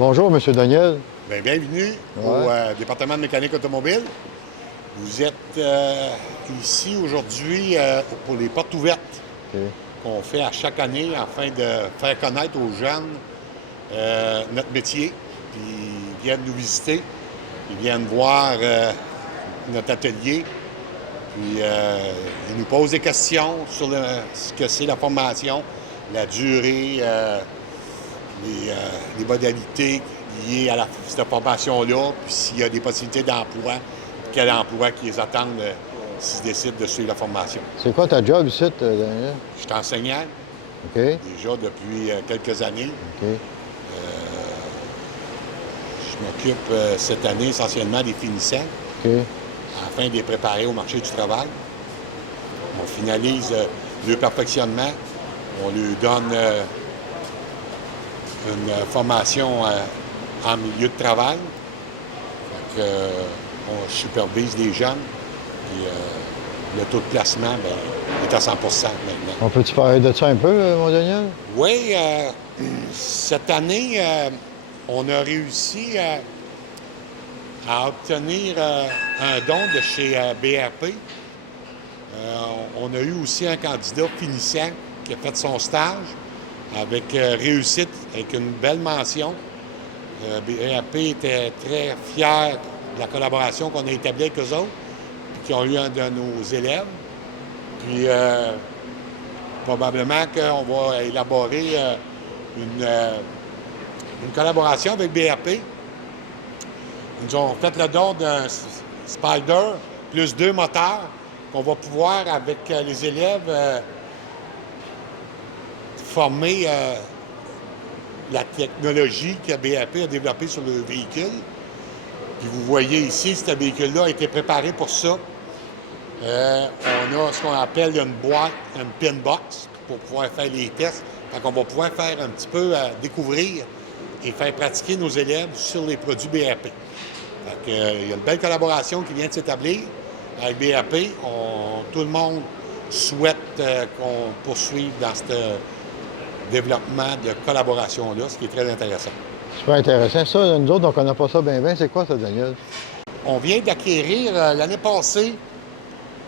Bonjour, Monsieur Daniel. Bien, bienvenue au Ouais. département de mécanique automobile. Vous êtes ici aujourd'hui pour les portes ouvertes OK. qu'on fait à chaque année afin de faire connaître aux jeunes notre métier. Puis ils viennent nous visiter, ils viennent voir notre atelier, puis ils nous posent des questions sur ce que c'est la formation, la durée, les modalités liées à cette formation-là, puis s'il y a des possibilités d'emploi, quel emploi qui les attendent s'ils décident de suivre la formation. C'est quoi ta job ici, Daniel? Je suis enseignant OK. déjà depuis quelques années. OK. Je m'occupe cette année essentiellement des finissants OK. afin de les préparer au marché du travail. On finalise le perfectionnement. On lui donne une formation en milieu de travail. Fait que, on supervise les jeunes. Puis, le taux de placement est à 100 maintenant. On peut-tu parler de ça un peu, mon Daniel? Oui, cette année, on a réussi à obtenir un don de chez BRP. On a eu aussi un candidat finissant qui a fait son stage avec réussite, avec une belle mention. BRP était très fier de la collaboration qu'on a établie avec eux autres, puis qui ont eu un de nos élèves. Puis probablement qu'on va élaborer une collaboration avec BRP. Ils nous ont fait le don d'un Spider plus 2 moteurs qu'on va pouvoir, avec les élèves, former la technologie que BRP a développée sur le véhicule. Puis vous voyez ici, ce véhicule-là a été préparé pour ça. On a ce qu'on appelle une boîte, une pin box, pour pouvoir faire les tests. Fait qu'on va pouvoir faire un petit peu découvrir et faire pratiquer nos élèves sur les produits BRP. Fait que, il y a une belle collaboration qui vient de s'établir avec BRP. Tout le monde souhaite qu'on poursuive dans ce développement de collaboration-là, ce qui est très intéressant. Super intéressant. Ça, nous autres, on connaît pas ça bien. C'est quoi ça, Daniel? On vient d'acquérir l'année passée,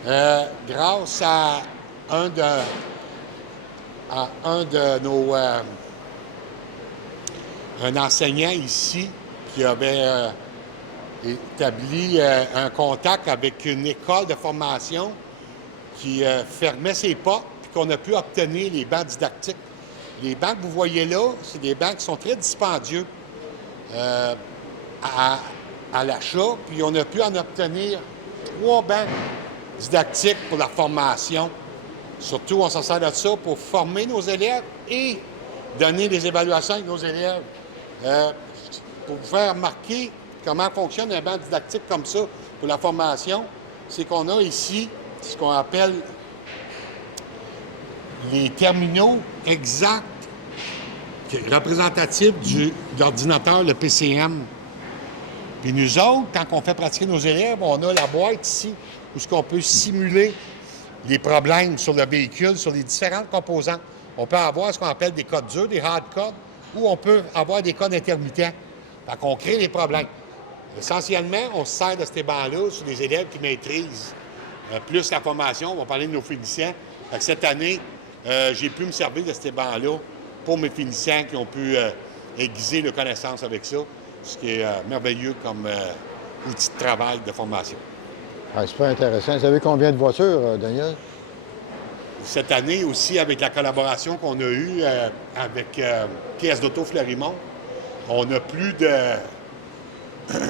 grâce à un de nos un enseignant ici qui avait établi un contact avec une école de formation qui fermait ses portes puis qu'on a pu obtenir les bancs didactiques. Les bancs que vous voyez là, c'est des bancs qui sont très dispendieux à l'achat, puis on a pu en obtenir 3 bancs didactiques pour la formation. Surtout, on s'en sert de ça pour former nos élèves et donner des évaluations avec nos élèves. Pour vous faire remarquer comment fonctionne un banc didactique comme ça pour la formation, c'est qu'on a ici ce qu'on appelle les terminaux exacts représentatifs de l'ordinateur, le PCM. Puis nous autres, quand on fait pratiquer nos élèves, on a la boîte ici où ce qu'on peut simuler les problèmes sur le véhicule, sur les différentes composantes. On peut avoir ce qu'on appelle des codes durs, des hard codes, ou on peut avoir des codes intermittents. Fait qu'on crée les problèmes. Essentiellement, on se sert de ces bancs-là sur des élèves qui maîtrisent plus la formation. On va parler de nos finissants. Fait que cette année, j'ai pu me servir de ces bancs-là pour mes finissants qui ont pu aiguiser leurs connaissances avec ça, ce qui est merveilleux comme outil de travail de formation. Ah, super intéressant. Vous savez combien de voitures, Daniel? Cette année aussi, avec la collaboration qu'on a eue avec Pièces d'Auto Fleurimont, on a plus de...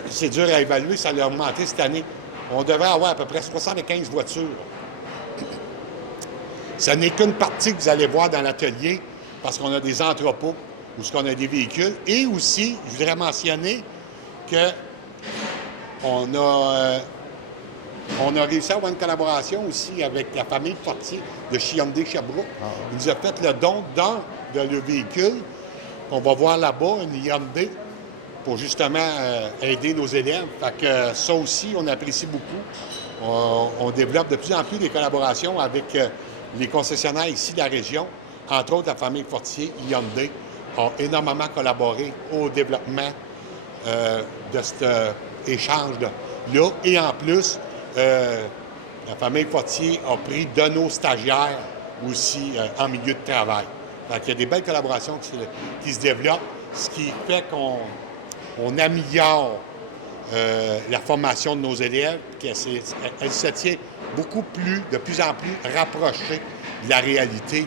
C'est dur à évaluer, ça a augmenté cette année. On devrait avoir à peu près 75 voitures. Ce n'est qu'une partie que vous allez voir dans l'atelier, parce qu'on a des entrepôts où on a des véhicules. Et aussi, je voudrais mentionner qu'on a réussi à avoir une collaboration aussi avec la famille Fortier de Hyundai Sherbrooke. Il nous a fait le don d'un de leur véhicule qu'on va voir là-bas, une Hyundai, pour justement aider nos élèves. Fait que ça aussi, on apprécie beaucoup. On développe de plus en plus des collaborations avec les concessionnaires ici de la région, entre autres la famille Fortier, Hyundai, ont énormément collaboré au développement de cet échange-là. Et en plus, la famille Fortier a pris de nos stagiaires aussi en milieu de travail. Donc, il y a des belles collaborations qui se développent, ce qui fait qu'on améliore la formation de nos élèves, qu'elle se tient de plus en plus rapprochée de la réalité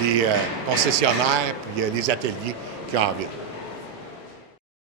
des concessionnaires et les ateliers qu'il y a en ville.